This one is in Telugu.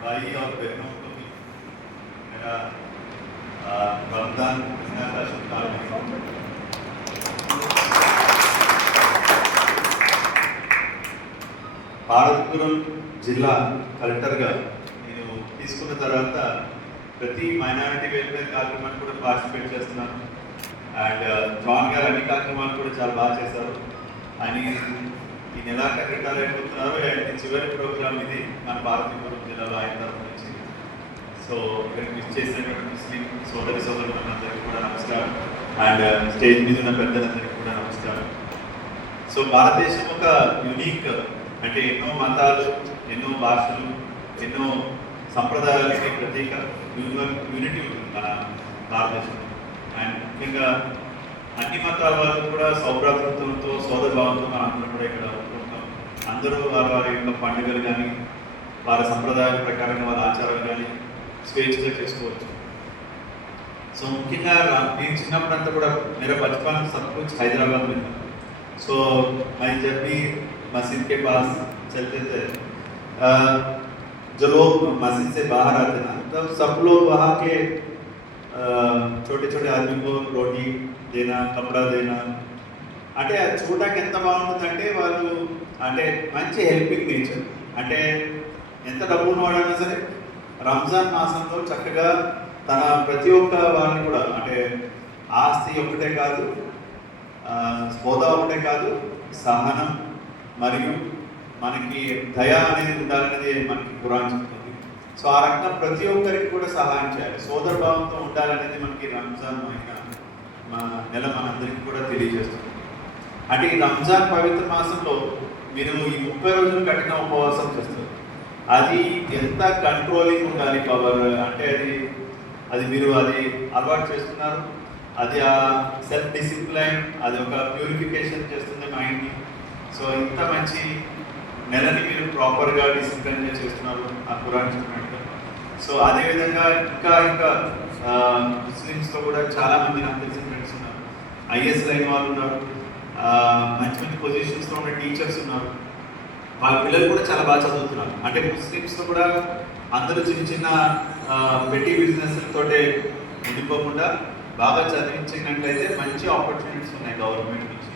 भाई और बहनों को भी मेरा आ, रमजान महीना का शुभकामनाएं భారతపురం జిల్లా కలెక్టర్గా నేను తీసుకున్న తర్వాత ప్రతి మైనారిటీ వెల్ఫేర్ కార్యక్రమాన్ని కూడా పార్టిసిపేట్ చేస్తున్నాను అండ్ జాన్ గారు అన్ని కార్యక్రమాలు కూడా చాలా బాగా చేశారు అని ఈ నెలాఖరు రిటైర్ అయిపోతున్నారు ఆయన చివరి ప్రోగ్రామ్ ఇది మన భారతపురం జిల్లాలో ఆయన తరఫు నుంచి సో ఇక్కడ మిస్ చేసినటువంటి ముస్లిం సోదరి సోదరులందరికీ కూడా నమస్కారం. అండ్ స్టేజ్ మీద ఉన్న పెద్దలందరికీ కూడా నమస్కారం. సో భారతదేశం ఒక యునీక్ అంటే ఎన్నో మతాలు ఎన్నో భాషలు ఎన్నో సంప్రదాయాలకి ప్రతీక యూనిటీ ఉంటుంది మన భారతదేశంలో. అండ్ ముఖ్యంగా అన్ని మతాల వాళ్ళు కూడా సౌభ్రాతృత్వంతో సోదరభావంతో మనం అందరం కూడా ఇక్కడ ఉంటున్నాం అందరూ వారి వారి యొక్క పండుగలు కానీ వారి సంప్రదాయాల ప్రకారంగా వారి ఆచారాలు కానీ స్వేచ్ఛగా చేసుకోవచ్చు సో ముఖ్యంగా రా- నేను చిన్నప్పుడంతా కూడా मेरा बचपन सब कुछ हैदराबाद में था सो मैं जब भी मस्जिद के पास चलते थे अ, जो लोग मस्जिद से बाहर आते ना तब सब लोग वहाँ के छोटे छोटे आदमी को रोटी देना कपड़ा देना అంటే అది చూడడానికి ఎంత బాగుంటుందంటే వాళ్ళు అంటే మంచి హెల్పింగ్ నేచర్ అంటే ఎంత డబ్బు ఉన్నవాడైనా సరే రంజాన్ మాసంలో చక్కగా తన ప్రతి ఒక్క వారిని కూడా అంటే ఆస్తి ఒకటే కాదు ఆ, హోదా ఒకటే కాదు సహనం మరియు మనకి దయ అనేది ఉండాలనేది మనకి ఖురాన్ చెప్తుంది సో ఆ రకంగా ప్రతి ఒక్కరికి కూడా సహాయం చేయాలి. సోదర భావంతో ఉండాలనేది మనకి రంజాన్ మహిళ మా నెల మనందరికీ కూడా తెలియజేస్తుంది. అంటే ఈ రంజాన్ పవిత్ర మాసంలో మీరు ఈ ముప్పై రోజులు కఠిన ఉపవాసం చేస్తారు. అది ఎంత కంట్రోలింగ్ ఉండాలి పవర్? అంటే అది అది మీరు అది అలవాటు చేస్తున్నారు. అది ఆ సెల్ఫ్ డిసిప్లైన్ అది ఒక ప్యూరిఫికేషన్ చేస్తుంది మైండ్ని సో ఇంత మంచి నెలని మీరు ప్రాపర్గా డిసిప్లైన్గా చేస్తున్నారు. ఆ కురాన్ చెప్పినట్టు. సో అదేవిధంగా ఇంకా ఇంకా ఆ, ముస్లిమ్స్లో కూడా చాలా మంది నాకు తెలిసిన ఫ్రెండ్స్ ఉన్నారు. ఐఎస్ లైన్ వాళ్ళు ఉన్నారు. మంచి మంచి పొజిషన్స్లో ఉన్న టీచర్స్ ఉన్నారు. వాళ్ళ పిల్లలు కూడా చాలా బాగా చదువుతున్నారు. అంటే ముస్లిమ్స్లో కూడా అందరూ చిన్న చిన్న పెట్టి బిజినెస్ తోటే ఉండిపోకుండా బాగా చదివించినట్లయితే మంచి ఆపర్చునిటీస్ ఉన్నాయి గవర్నమెంట్ నుంచి.